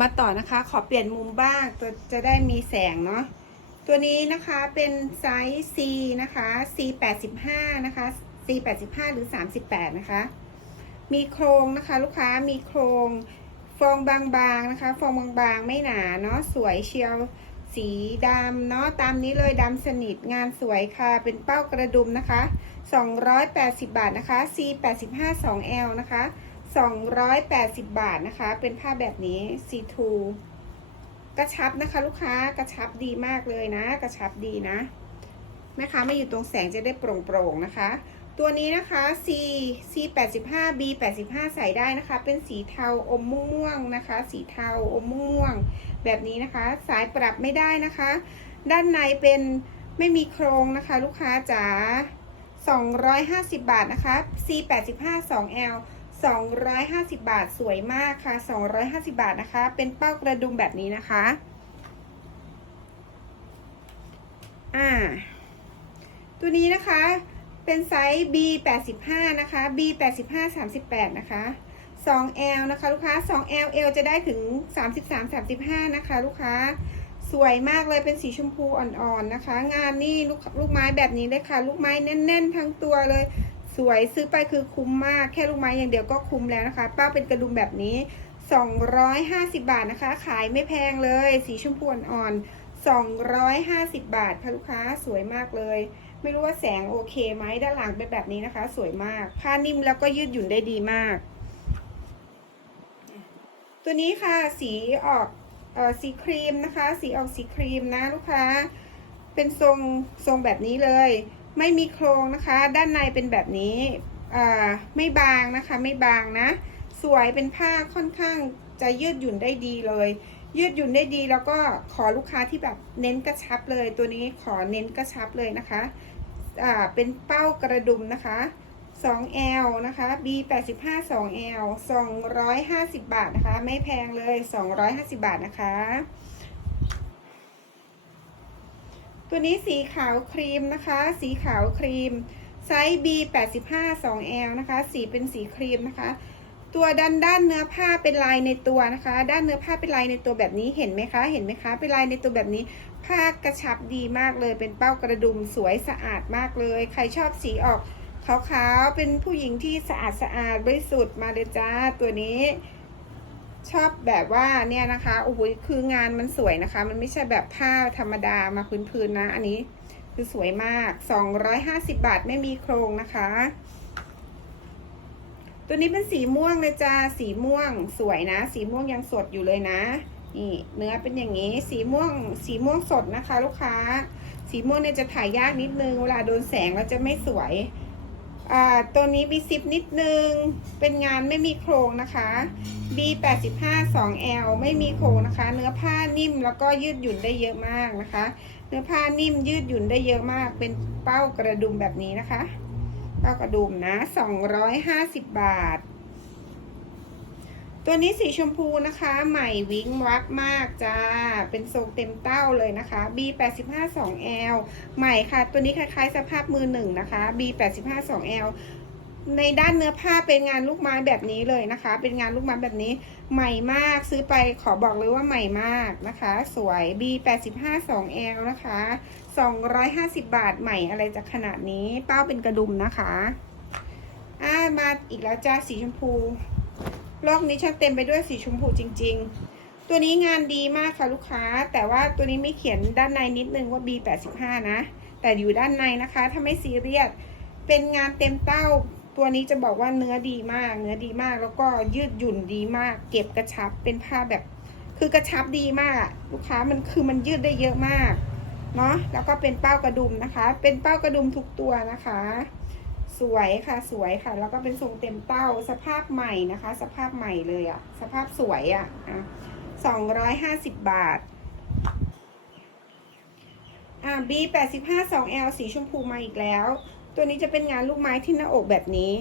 มาต่อนะคะ ขอเปลี่ยนมุมบ้างตัวจะได้มีแสงเนาะตัวนี้นะคะเป็นไซส์ C นะคะ C 85นะคะ C 85หรือ 38 นะคะ มีโครงนะคะลูกค้ามีโครงฟองบางๆนะคะ ฟองบางๆไม่หนาเนาะสวยเชียวสีดำเนาะตามนี้เลยดำสนิทงานสวยค่ะ เป็นเป้ากระดุมนะคะ 280 บาทนะคะ C 85 2L นะคะ 280 บาทนะคะ เป็นผ้าแบบนี้ C2 กระชับนะคะ ลูกค้ากระชับดีมากเลยนะ กระชับดีนะแม่ค้าม่อยู่ตรงแสงจะได้โปร่งๆนะคะ ตัวนี้นะคะ C C 85 B 85ใส่ได้นะคะ เป็นสีเทาอมม่วงนะคะ สีเทาอมม่วง แบบนี้นะคะ สายปรับไม่ได้นะคะ ด้านในเป็นไม่มีโครงนะคะ ลูกค้าจ๋า250 บาทนะคะ C 85 2L 250 บาทสวยมากค่ะ 250 บาทนะคะ เป็นเป้ากระดุมแบบนี้นะคะ อ่า ตัวนี้นะคะ เป็นไซส์ B 85นะคะ B 85 38นะคะ 2L นะคะลูกค้า 2L L จะได้ถึง 33 35 นะคะ ลูกค้า สวยมากเลยเป็นสีชมพูอ่อนๆนะคะ งานนี่ลูกลูกไม้แบบนี้เลยค่ะ ลูกไม้แน่น ๆ ทั้งตัวเลย สวยซื้อไปคือคุ้มมากแค่ลูกไม้อย่างเดียวก็คุ้มแล้วนะคะ ป้าเป็นกระดุมแบบนี้ 250 บาทนะคะ ขายไม่แพงเลย สีชมพูอ่อน250 บาทค่ะลูกค้าสวยมากเลย ไม่รู้ว่าแสงโอเคไหมด้านหลังเป็นแบบนี้นะคะ สวยมาก ผ้านิ่มแล้วก็ยืดหยุ่นได้ดีมาก ตัวนี้ค่ะสีออกเอ่อสีครีมนะคะ สีออกสีครีมนะลูกค้า เป็นทรงทรงแบบนี้เลย ไม่มีโครงนะคะ ด้านในเป็นแบบนี้ไม่บางนะคะไม่บางนะ สวยเป็นผ้าค่อนข้างจะยืดหยุ่นได้ดีเลย ยืดหยุ่นได้ดีแล้วก็ขอลูกค้าที่แบบเน้นกระชับเลย ตัวนี้ขอเน้นกระชับเลยนะคะอ่าเป็นเป้ากระดุมนะคะ 2L นะคะ B 85 2L 250 บาทนะคะ ไม่แพงเลย 250 บาทนะคะ ตัวนี้สีขาวครีมนะคะ สีขาวครีม ไซส์ B 85 2L นะคะ สีเป็นสีครีมนะคะ ตัวด้านด้านเนื้อผ้าเป็นลายในตัวนะคะ ด้านเนื้อผ้าเป็นลายในตัวแบบนี้เห็นไหมคะ เห็นไหมคะ เป็นลายในตัวแบบนี้ ผ้ากระชับดีมากเลย เป็นเป้ากระดุมสวยสะอาดมากเลย ใครชอบสีออกขาวๆ เป็นผู้หญิงที่สะอาดสะอาดบริสุทธิ์มาเลยจ้าตัวนี้ ชอบแบบว่าเนี่ยนะคะโอ้โหคืองานมันสวยนะคะ มันไม่ใช่แบบผ้าธรรมดามาพื้นๆนะ อันนี้คือสวยมาก 250 บาทไม่มีโครงนะคะ ตัวนี้เป็นสีม่วงเลยจ้าสีม่วงสวยนะ สีม่วงยังสดอยู่เลยนะนี่เนื้อเป็นอย่างนี้ สีม่วง สีม่วงสดนะคะ ลูกค้า สีม่วงเนี่ยจะถ่ายยากนิดนึง เวลาโดนแสงแล้วจะไม่สวย ตัวนี้มีซิปนิดนึง เป็นงานไม่มีโครงนะคะ B 85 2L ไม่มีโครงนะคะ เนื้อผ้านิ่มแล้วก็ยืดหยุ่นได้เยอะมากนะคะ เนื้อผ้านิ่มยืดหยุ่นได้เยอะมาก เป็นเป้ากระดุมแบบนี้นะคะ เป้ากระดุมนะ 250 บาท ตัวนี้สีชมพูนะคะ ใหม่วิ้งวับมากจ้า เป็นทรงเต็มเต้าเลยนะคะ B 85 2L ใหม่ค่ะ ตัวนี้คล้ายๆ สภาพมือหนึ่งนะคะ B 85 2L ในด้านเนื้อผ้าเป็นงานลูกไม้แบบนี้เลยนะคะ เป็นงานลูกไม้แบบนี้ ใหม่มากซื้อไปขอบอกเลยว่าใหม่มากนะคะ สวย B 85 2L นะคะ 250 บาทใหม่อะไรจะขนาดนี้เป้าเป็นกระดุมนะคะอ่ามาอีกแล้วจ้าสีชมพู โลกนี้ช่างเต็มไปด้วยสีชมพูจริง ๆ ตัวนี้งานดีมากค่ะลูกค้า แต่ว่าตัวนี้ไม่เขียนด้านในนิดนึงว่า B85 นะ แต่อยู่ด้านในนะคะ ถ้าไม่ซีเรียส เป็นงานเต็มเต้า ตัวนี้จะบอกว่าเนื้อดีมาก เนื้อดีมาก แล้วก็ยืดหยุ่นดีมาก เก็บกระชับ เป็นผ้าแบบ คือกระชับดีมาก ลูกค้ามันคือมันยืดได้เยอะมาก เนาะ แล้วก็เป็นเป้ากระดุมนะคะ เป็นเป้ากระดุมทุกตัวนะคะ สวยค่ะสวยค่ะ แล้วก็เป็นทรงเต็มเต้าสภาพใหม่นะคะ สภาพใหม่เลยอะสภาพสวยอะ่ะสองร้อยห้าสิบบาทอ่า B แปดสิบห้าสอง L สีชมพูมาอีกแล้ว ตัวนี้จะเป็นงานลูกไม้ที่หน้าอกแบบนี้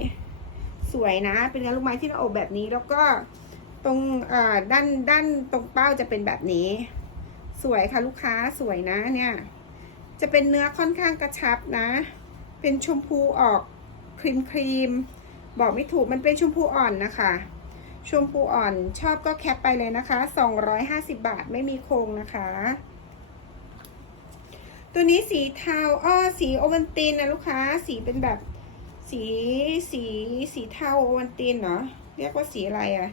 สวยนะ เป็นงานลูกไม้ที่หน้าอกแบบนี้ แล้วก็ตรงอ่าด้านด้านตรงเป้าจะเป็นแบบนี้ สวยค่ะลูกค้าสวยนะเนี่ย จะเป็นเนื้อค่อนข้างกระชับนะ เป็นชมพูออก ครีมครีมบอกไม่ถูกมันเป็นชมพูอ่อนนะคะชมพูอ่อนชอบก็แคปไปเลยนะคะ 250 บาทไม่มีโครงนะคะ ตัวนี้สีเทาอ้อสีโอวันตินนะลูกค้า สีเป็นแบบสีสีสีเทาโอวันตินเนาะเรียกว่าสีอะไรอะ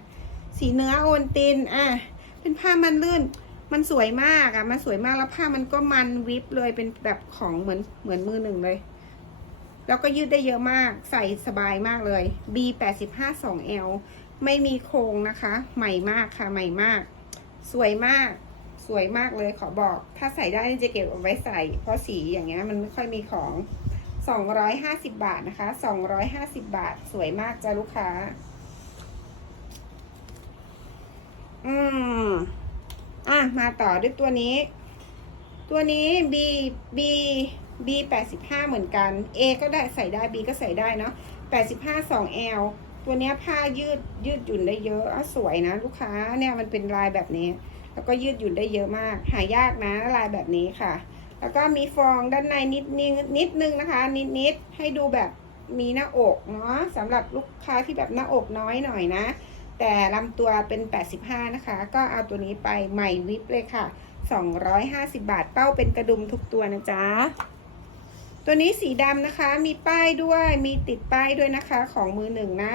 สีเนื้อโอวันตินอะเป็นผ้ามันลื่น มันสวยมากอะมันสวยมากแล้วผ้ามันก็มันวิบเลยเป็นแบบของเหมือนเหมือนมือหนึ่งเลย แล้วก็ยืดได้เยอะมากใส่สบายมากเลย B 8 5 2 L ไม่มีโครงนะคะ ใหม่มากค่ะใหม่มาก สวยมาก สวยมากเลยขอบอก ถ้าใส่ได้จะเก็บเอาไว้ใส่ เพราะสีอย่างเงี้ยมันไม่ค่อยมีของ 250 บาทนะคะ 250 บาท สวยมากจ้าลูกค้า อืมอะมาต่อด้วยตัวนี้ ตัวนี้ B B B 85 เหมือนกัน A ก็ได้ใส่ได้ B ก็ใส่ได้เนาะ85 2 L ตัวนี้ผ้ายืดยืดหยุ่นได้เยอะอะสวยนะ ลูกค้าเนี่ยมันเป็นลายแบบนี้ แล้วก็ยืดหยุ่นได้เยอะมาก หายากนะลายแบบนี้ค่ะ แล้วก็มีฟองด้านในนิดนิดนิดนึงนะคะ นิดนิดให้ดูแบบมีหน้าอกเนาะสำหรับลูกค้าที่แบบหน้าอกน้อยหน่อยนะ แต่ลำตัวเป็น 85 นะคะ ก็เอาตัวนี้ไปใหม่วิปเลยค่ะ 250 บาท เป้าเป็นกระดุมทุกตัวนะจ๊ะ ตัวนี้สีดำนะคะ มีป้ายด้วย มีติดป้ายด้วยนะคะ ของมือหนึ่งนะ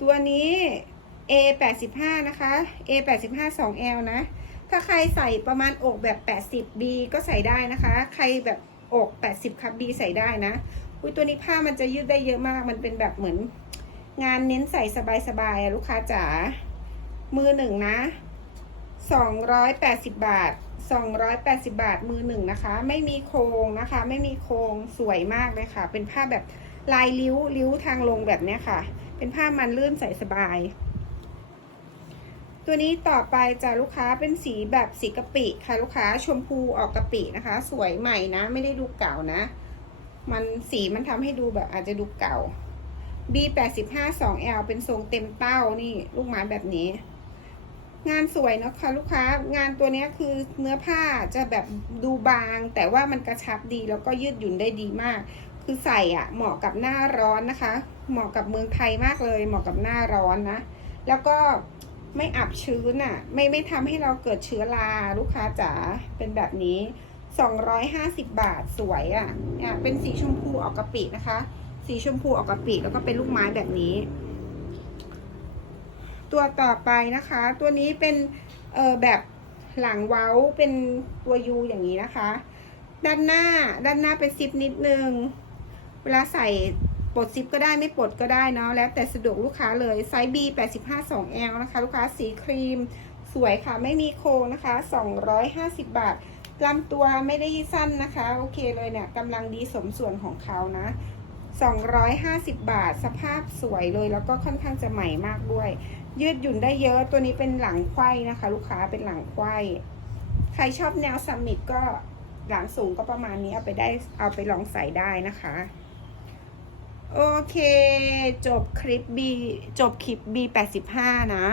ตัวนี้ A 85 นะคะ A 85 2 L นะ ถ้าใครใส่ประมาณอกแบบ 80 B ก็ใส่ได้นะคะ ใครแบบอก 80ครับ B ใส่ได้นะ อุ้ยตัวนี้ผ้ามันจะยืดได้เยอะมาก มันเป็นแบบเหมือน งานเน้นใส่สบายๆอะลูกค้าจ๋า มือหนึ่งนะ 280 บาท 280 บาทมือหนึ่งนะคะ ไม่มีโครงนะคะ ไม่มีโครงสวยมากเลยค่ะ เป็นผ้าแบบลายริ้วริ้วทางลงแบบเนี้ยค่ะ เป็นผ้ามันลื่นใส่สบาย ตัวนี้ต่อไปจะลูกค้าเป็นสีแบบสีกะปิค่ะลูกค้าชมพูออกกะปินะคะ สวยใหม่นะ ไม่ได้ดูเก่านะ มันสีมันทำให้ดูแบบอาจจะดูเก่า B 8 5 2 L เป็นทรงเต็มเต้านี่ลูกไม้แบบนี้ งานสวยเนอะคะลูกค้างานตัวนี้คือเนื้อผ้าจะแบบดูบาง แต่ว่ามันกระชับดีแล้วก็ยืดหยุ่นได้ดีมาก คือใส่อะเหมาะกับหน้าร้อนนะคะ เหมาะกับเมืองไทยมากเลย เหมาะกับหน้าร้อนนะ แล้วก็ไม่อับชื้นอะไม่ไม่ทำให้เราเกิดเชื้อราลูกค้าจ๋าเป็นแบบนี้ 250 บาทสวยอะเนี่ยเป็นสีชมพูออกกะปินะคะ สีชมพูออกกะปิแล้วก็เป็นลูกไม้แบบนี้ ตัวต่อไปนะคะ ตัวนี้เป็นเออแบบหลังเว้าเป็นตัวยูอย่างนี้นะคะ ด้านหน้าด้านหน้าเป็นซิปนิดนึง เวลาใส่ปลดซิปก็ได้ไม่ปลดก็ได้เนาะแล้วแต่สะดวกลูกค้าเลยไซส์ B 85 2L นะคะ ลูกค้าสีครีมสวยค่ะ ไม่มีโครงนะคะ 250 บาทลำตัวไม่ได้สั้นนะคะ โอเคเลยเนี่ยกำลังดีสมส่วนของเขานะ 250 บาท สภาพสวยเลย แล้วก็ค่อนข้างจะใหม่มากด้วย ยืดหยุ่นได้เยอะ ตัวนี้เป็นหลังไขว้นะคะ ลูกค้าเป็นหลังไขว้ ใครชอบแนวซัมมิตก็หลังสูงก็ประมาณนี้เอาไปได้เอาไปลองใส่ได้นะคะ โอเค จบคลิป B จบคลิป B 85 นะ